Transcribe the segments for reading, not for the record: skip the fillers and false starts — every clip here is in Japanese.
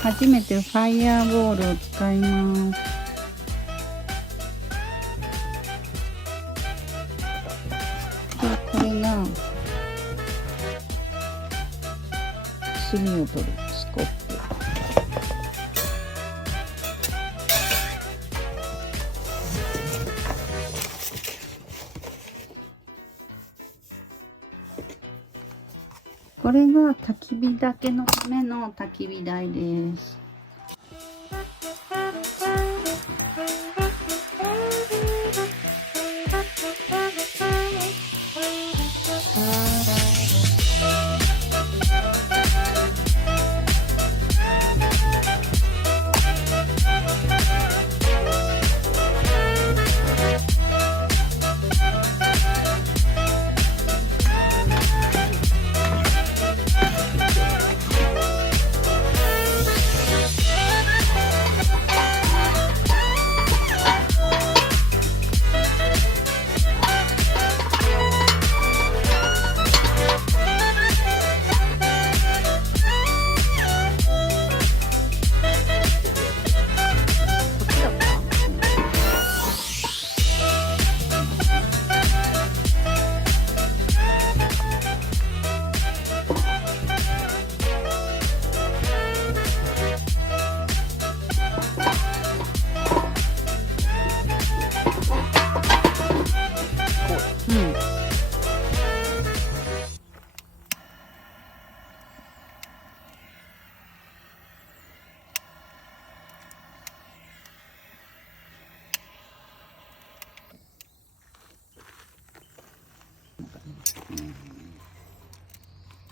初めてファイヤーボールを使います。で、これが炭を取るスコップ。これが焚き火だけのための焚き火台です。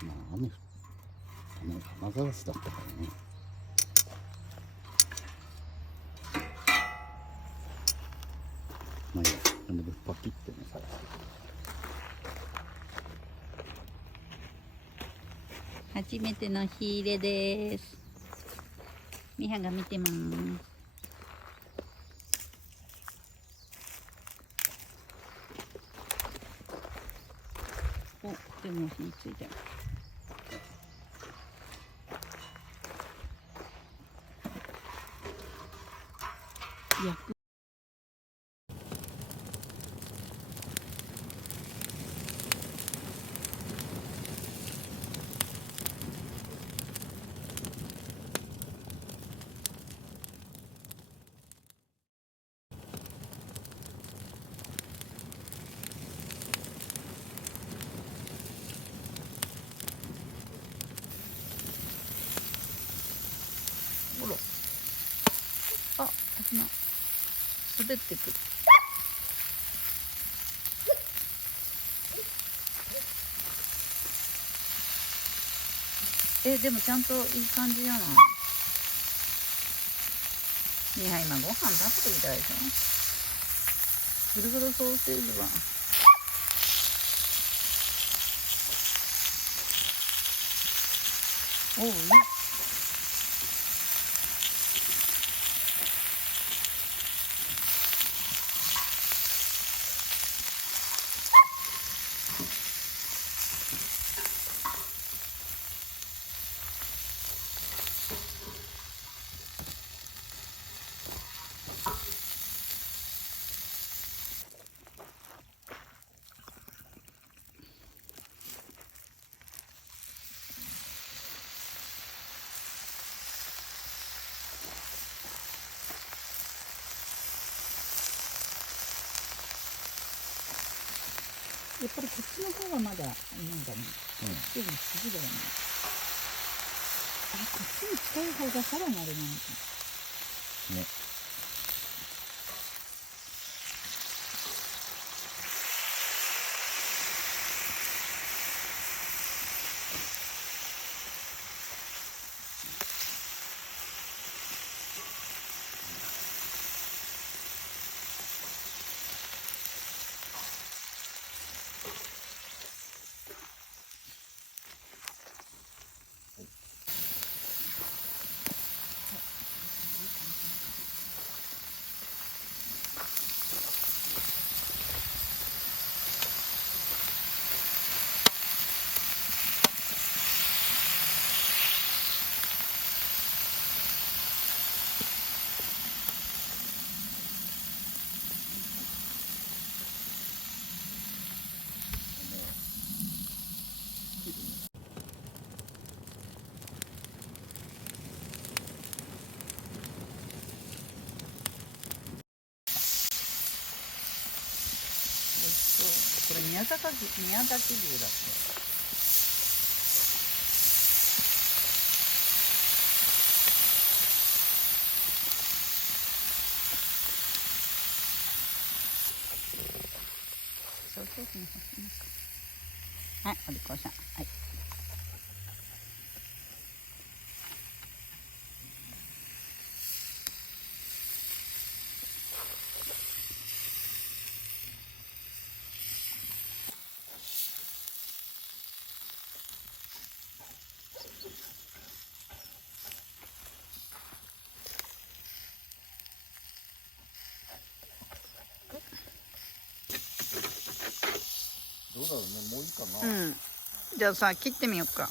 まあ雨ざらしだったからね。まあいいや、パキッてね、さらして。初めての火入れです。ミハが見てます。お、でも火ついた。焼く。ほら。あ、滑ってくる。でもちゃんといい感じじゃない。いや、今ご飯食べてみたいでしょ。ぐるぐるソーセージは。おう。やっぱりこっちの方がまだいいんだね。でも次だよね。あ、こっちに近い方がさらにあれなのかね。これ宮崎牛だって。そうそうそう。はい、お利口さん。はい。どうだろうね、もういいかな。うん。じゃあさ、切ってみようか。